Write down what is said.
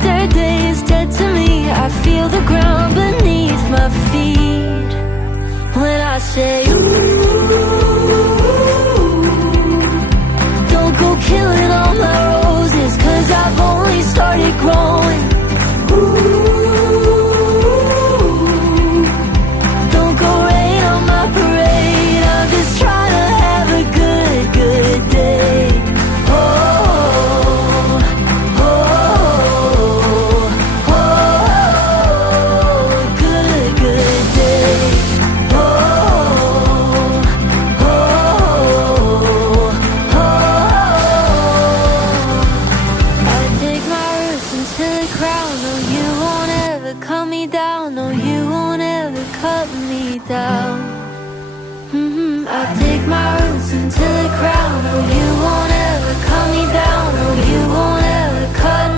Yesterday is dead to me. I feel the ground beneath my feet when I say ooh. Don't go killing all my roses, 'cause I've only started growing. Ooh. Don't go rain on my parade. I'm just trying to have a good, good day. I dig my roots into the ground. No, you won't ever cut me down. No, you won't ever cut me